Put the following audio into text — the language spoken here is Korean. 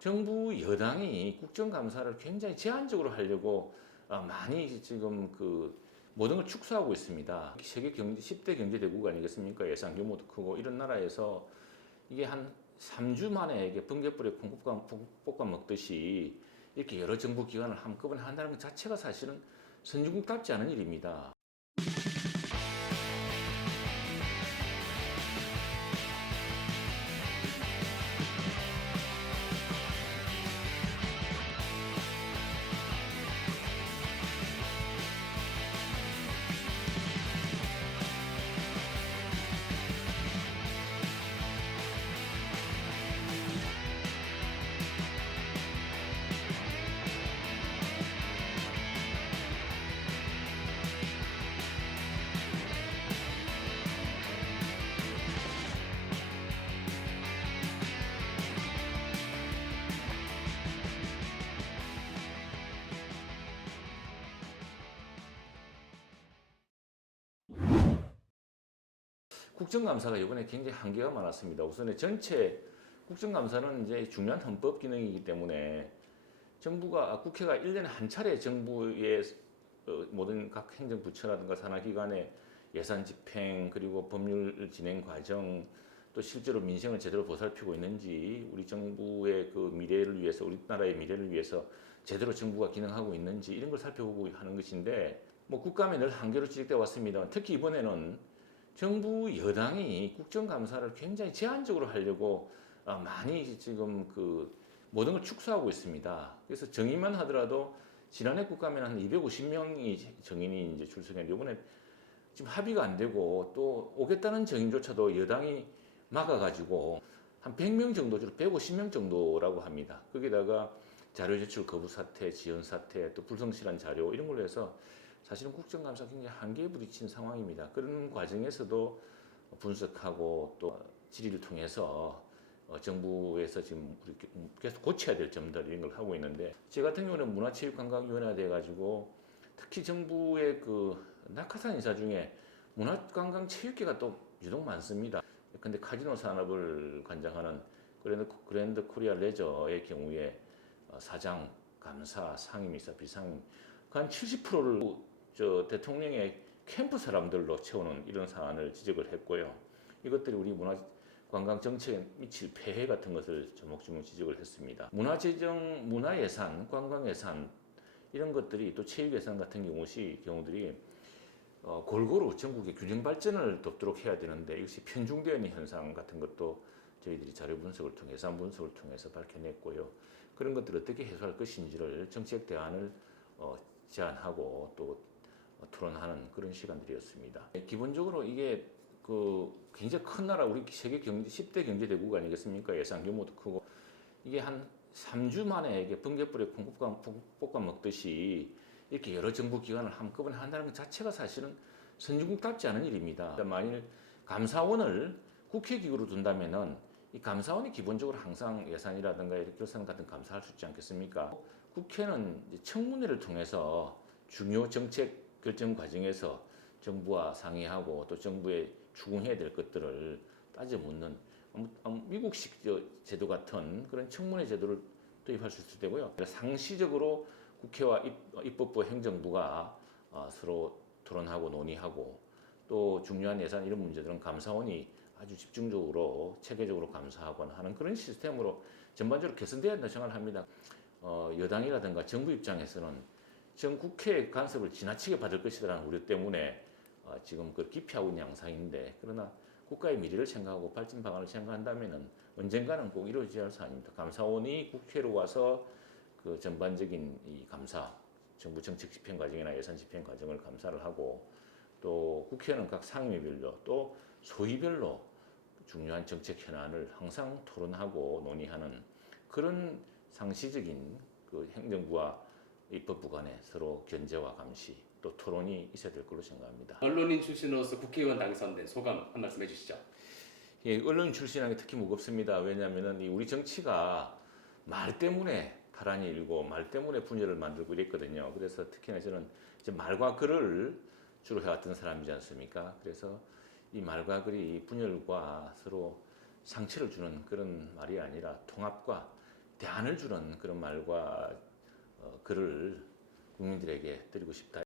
정부 여당이 국정감사를 굉장히 제한적으로 하려고 많이 지금 그 모든 걸 축소하고 있습니다. 세계 경제 10대 경제 대국 아니겠습니까? 예산 규모도 크고 이런 나라에서 이게 한 3주 만에 이게 번개불에 콩국밥 먹듯이 이렇게 여러 정부 기관을 한꺼번에 한다는 것 자체가 사실은 선진국답지 않은 일입니다. 국정감사가 이번에 굉장히 한계가 많았습니다. 우선 전체 국정감사는 이제 중요한 헌법 기능이기 때문에 국회가 1년에 한 차례 정부의 모든 각 행정부처라든가 산하기관의 예산 집행 그리고 법률 진행 과정 또 실제로 민생을 제대로 보살피고 있는지 우리 정부의 그 미래를 위해서 우리나라의 미래를 위해서 제대로 정부가 기능하고 있는지 이런 걸 살펴보고 하는 것인데 뭐 국감에 늘 한계로 지적되어 왔습니다. 특히 이번에는 정부 여당이 국정감사를 굉장히 제한적으로 하려고 많이 지금 그 모든 걸 축소하고 있습니다. 그래서 정의만 하더라도 지난해 국감에는 한 250명이 정인이 이제 출석했는데 이번에 지금 합의가 안 되고 또 오겠다는 정인조차도 여당이 막아가지고 한 100명 정도, 150명 정도라고 합니다. 거기다가 자료 제출 거부 사태, 지연 사태, 또 불성실한 자료 이런 걸로 해서 사실은 국정감사 굉장히 한계에 부딪힌 상황입니다. 그런 과정에서도 분석하고 또 질의를 통해서 정부에서 지금 계속 고쳐야 될 점들 이런 걸 하고 있는데 제 같은 경우는 문화체육관광위원회가 돼가지고 특히 정부의 그 낙하산 인사 중에 문화관광체육계가 또 유독 많습니다. 근데 카지노 산업을 관장하는 그랜드 코리아 레저의 경우에 사장, 감사, 상임이사, 비상임 한 70%를 저 대통령의 캠프 사람들로 채우는 이런 사안을 지적을 했고요. 이것들이 우리 관광 정책에 미칠 폐해 같은 것을 조목조목 지적을 했습니다. 문화재정, 문화예산, 관광예산 이런 것들이 또 체육예산 같은 경우들이 골고루 전국의 균형 발전을 돕도록 해야 되는데 이것이 편중되어 있는 현상 같은 것도 저희들이 자료 분석을 통해 예산 분석을 통해서 밝혀냈고요. 그런 것들을 어떻게 해소할 것인지를 정책 대안을 제안하고 또 토론하는 그런 시간들이었습니다. 기본적으로 이게 그 굉장히 큰 나라 우리 세계 경제 10대 경제 대국 아니겠습니까? 예산 규모도 크고 이게 한 3주 만에 이게 번개불에 콩국밥 먹듯이 이렇게 여러 정부 기관을 한꺼번에 한다는 것 자체가 사실은 선진국답지 않은 일입니다. 만일 감사원을 국회기구로 둔다면은 이 감사원이 기본적으로 항상 예산이라든가 이렇게 결산 같은 감사할 수 있지 않겠습니까? 국회는 청문회를 통해서 중요 정책 결정 과정에서 정부와 상의하고 또 정부에 추궁해야 될 것들을 따져 묻는 미국식 제도 같은 그런 청문회 제도를 도입할 수 있을 때고요. 상시적으로 국회와 입법부 행정부가 서로 토론하고 논의하고 또 중요한 예산 이런 문제들은 감사원이 아주 집중적으로 체계적으로 감사하거나 하는 그런 시스템으로 전반적으로 개선돼야 한다고 생각을 합니다. 여당이라든가 정부 입장에서는 전 국회 간섭을 지나치게 받을 것이라는 우려 때문에 지금 그 기피하고 있는 양상인데 그러나 국가의 미래를 생각하고 발전 방안을 생각한다면은 언젠가는 꼭 이루어져야 할 사안입니다. 감사원이 국회로 와서 그 전반적인 이 감사, 정부 정책 집행 과정이나 예산 집행 과정을 감사를 하고 또 국회는 각 상임위별로 또 소위별로 중요한 정책 현안을 항상 토론하고 논의하는 그런 상시적인 그 행정부와 입법부 간에 서로 견제와 감시 또 토론이 있어야 될 걸로 생각합니다. 언론인 출신으로서 국회의원 당선된 소감 한 말씀 해주시죠. 예, 언론 출신하기 특히 무겁습니다. 왜냐하면 우리 정치가 말 때문에 파란이 일고 말 때문에 분열을 만들고 이랬거든요. 그래서 특히나 저는 이제 말과 글을 주로 해왔던 사람이지 않습니까? 그래서 이 말과 글이 분열과 서로 상처를 주는 그런 말이 아니라 통합과 대안을 주는 그런 말과 글을 국민들에게 드리고 싶다.